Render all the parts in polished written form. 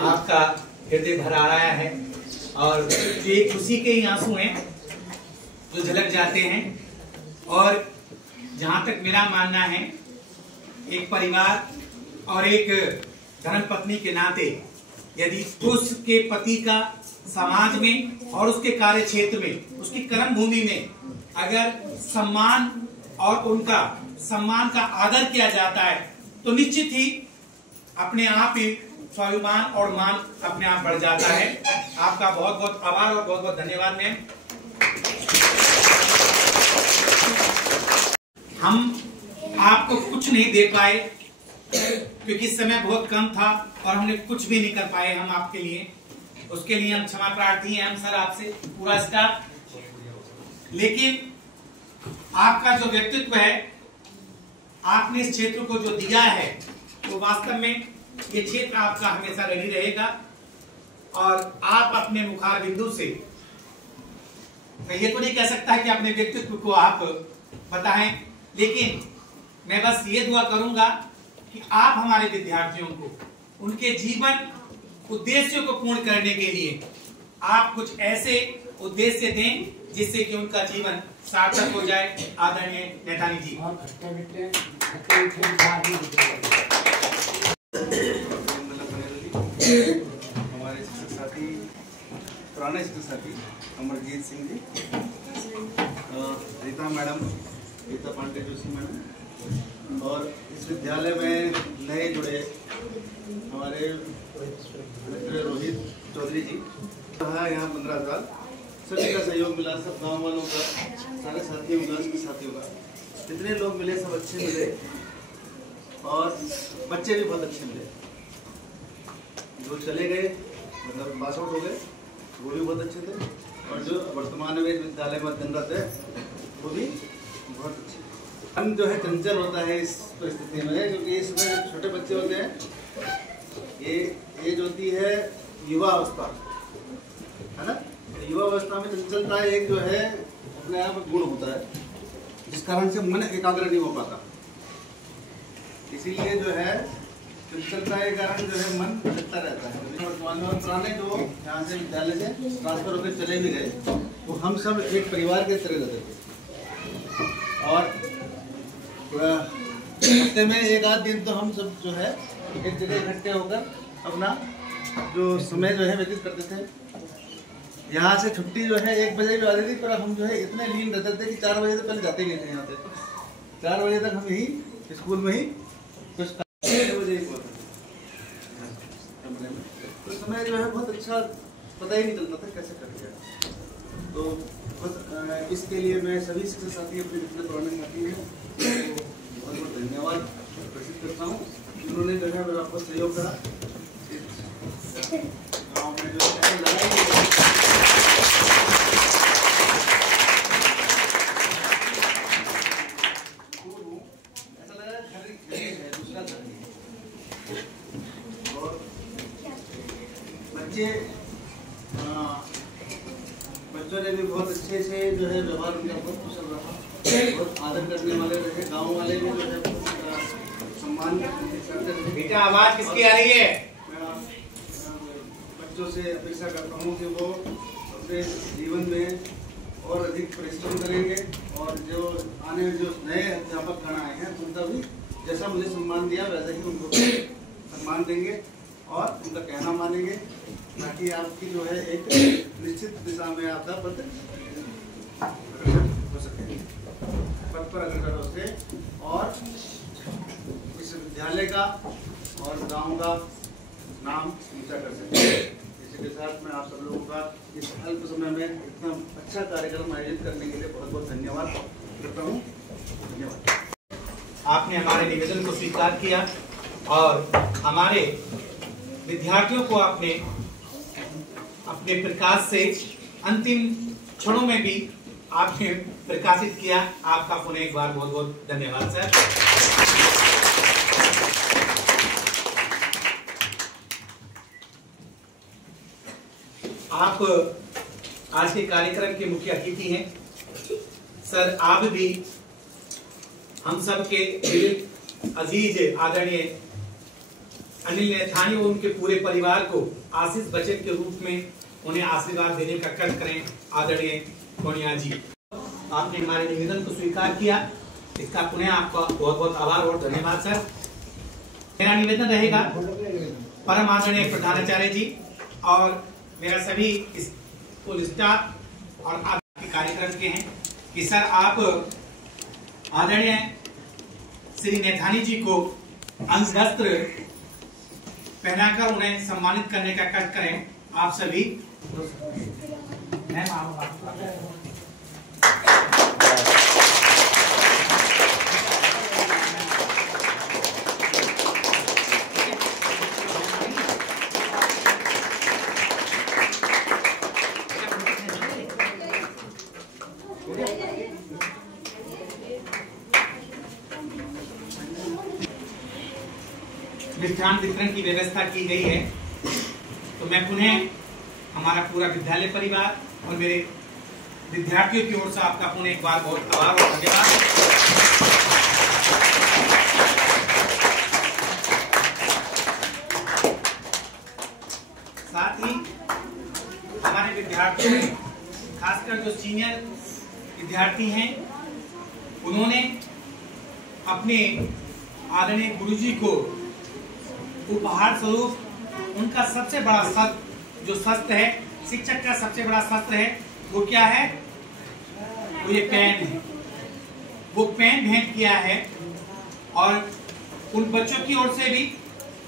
आपका हृदय भर आया है और ये खुशी के ही आंसू हैं जो झलक जाते हैं। और जहां तक मेरा मानना है, एक परिवार और एक धर्मपत्नी के नाते यदि उसके पति का समाज में और उसके कार्य क्षेत्र में, उसकी कर्म भूमि में अगर सम्मान और उनका सम्मान का आदर किया जाता है तो निश्चित ही अपने आप ही स्वाभिमान और मान अपने आप बढ़ जाता है। आपका बहुत बहुत आभार और बहुत बहुत धन्यवाद मैम। हम आपको कुछ नहीं दे पाए क्योंकि समय बहुत कम था और हमने कुछ भी नहीं कर पाए हम आपके लिए, उसके लिए हम क्षमा प्रार्थी हैं हम सर आपसे, पूरा स्टाफ। लेकिन आपका जो व्यक्तित्व है, आपने इस क्षेत्र को जो दिया है, तो वास्तव में ये क्षेत्र आपका हमेशा रेडी रहेगा। और आप अपने मुखार बिंदु से, मैं ये तो नहीं कह सकता है कि अपने व्यक्तित्व को आप बताएं, लेकिन मैं बस ये दुआ करूंगा कि आप हमारे विद्यार्थियों को उनके जीवन उद्देश्यों को पूर्ण करने के लिए आप कुछ ऐसे उद्देश्य दें जिससे कि उनका जीवन सार्थक हो जाए। आदरणीय नेतानी जी। हमारे शिक्षक साथी, पुराने शिक्षक साथी अमरजीत सिंह जी, रीता मैडम, रीता पांडे जोशी मैडम, और इस विद्यालय में नए जुड़े हमारे मित्र रोहित चौधरी जी, रहा यहाँ 15 साल, सभी का सहयोग मिला, सब गांव वालों का, सारे साथियों का, जितने लोग मिले सब अच्छे मिले और बच्चे भी बहुत अच्छे मिले। जो चले गए मतलब पास आउट हो गए वो भी बहुत अच्छे थे, और जो वर्तमान में विद्यालय में अध्ययनरत है वो भी बहुत अच्छे। हम जो है चंचल होता है इस परिस्थिति में, क्योंकि इसमें छोटे बच्चे होते हैं, ये एज होती है युवा अवस्था, है ना। युवा अवस्था में चंचलता एक जो है अपने आप गुण होता है, जिस कारण से मन एकाग्र नहीं हो पाता। इसीलिए जो है चंचलता के कारण जो है मन भटकता रहता है। वर्तमान में पुराने जो यहाँ से विद्यालय से ट्रांसफर होकर चले भी गए, तो हम सब एक परिवार के तरह रहते थे, और हफ्ते में एक आध दिन तो हम सब जो है एक जगह इकट्ठे होकर अपना जो समय जो है व्यतीत करते थे। यहाँ से छुट्टी जो है 1 बजे भी आ रही थी, पर हम जो है इतने लीन रहते थे कि 4 बजे से पहले जाते ही नहीं थे यहाँ से। 4 बजे तक हम यही स्कूल में ही कुछ 6 बजे ही पहुँचे कमरे में। तो समय जो है बहुत अच्छा पता ही नहीं चलता था कैसे कट गया। तो बस इसके लिए मैं सभी शिक्षक साथी, अपने जितने पुराने साथी हैं, बहुत बहुत धन्यवाद प्रस्तुत करता हूँ, जिन्होंने जो है मेरा बहुत सहयोग करा। गाँव में जो है ऐसा लगा घर है, दूसरा घर है। और बच्चों ने भी बहुत अच्छे से जो है व्यवहार उनका बहुत कुशल रहा, बहुत आदर करने वाले रहे। गाँव वाले भी जो है सम्मान करते रहे। बेटा आवाज किसकी आ रही है? बच्चों से अपेक्षा करता हूँ कि वो अपने जीवन में और अधिक परिश्रम करेंगे, और जो आने में जो नए अध्यापक गण आए हैं उनका भी जैसा मुझे सम्मान दिया वैसा ही उनको सम्मान देंगे और उनका कहना मानेंगे, ताकि आपकी जो है एक निश्चित दिशा में आपका पद हो सके, पद पर अग्रसर हो सके, और इस विद्यालय का और गांव का नाम ऊंचा कर सके। इसी के साथ मैं आप सब लोगों का इस अल्प समय में इतना अच्छा कार्यक्रम आयोजित करने के लिए बहुत बहुत धन्यवाद करता हूँ। धन्यवाद। आपने हमारे निवेदन को स्वीकार किया और हमारे विद्यार्थियों को आपने अपने प्रकाश से अंतिम क्षणों में भी आपने प्रकाशित किया। आपका पुनः एक बार बहुत बहुत धन्यवाद सर। आप आज के कार्यक्रम के मुख्य अतिथि हैं सर। आप भी हम सब के अजीज आदरणीय अनिल नैथानी और उनके पूरे परिवार को आशीष बचन के रूप में उन्हें आशीर्वाद देने का कर्म करें। आदरणीय सोनिया जी, आपने हमारे निवेदन को स्वीकार किया, इसका पुनः आपका बहुत बहुत आभार और धन्यवाद सर। मेरा निवेदन रहेगा परम आदरणीय प्रधानाचार्य जी और मेरा सभी स्कूल स्टाफ और आपके कार्यक्रम के हैं कि सर आप आदरणीय श्री नैथानी जी को अंगवस्त्र पहनाकर उन्हें सम्मानित करने का कष्ट करें। आप सभी मिष्ठान वितरण की व्यवस्था की गई है, तो मैं पुनः हमारा पूरा विद्यालय परिवार और मेरे विद्यार्थियों की ओर से आपका पुनः एक बार बहुत आभार और धन्यवाद। साथ ही हमारे विद्यार्थियों में खासकर जो सीनियर विद्यार्थी हैं, उन्होंने अपने आदरणीय गुरुजी को उपहार स्वरूप उनका सबसे बड़ा शस्त्र, जो शस्त्र है, शिक्षक का सबसे बड़ा शस्त्र है, वो क्या है? वो ये पेन है। वो पेन भेंट किया है और उन बच्चों की ओर से भी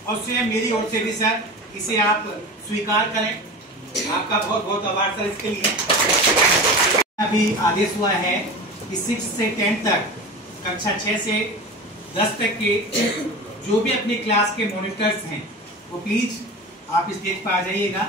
और स्वयं मेरी ओर से भी सर इसे आप स्वीकार करें। आपका बहुत बहुत आभार सर इसके लिए। अभी आदेश हुआ है कि 6 से 10 तक, कक्षा 6 से 10 तक के जो भी अपनी क्लास के मॉनिटर्स हैं वो प्लीज आप स्टेज पर आ जाइएगा।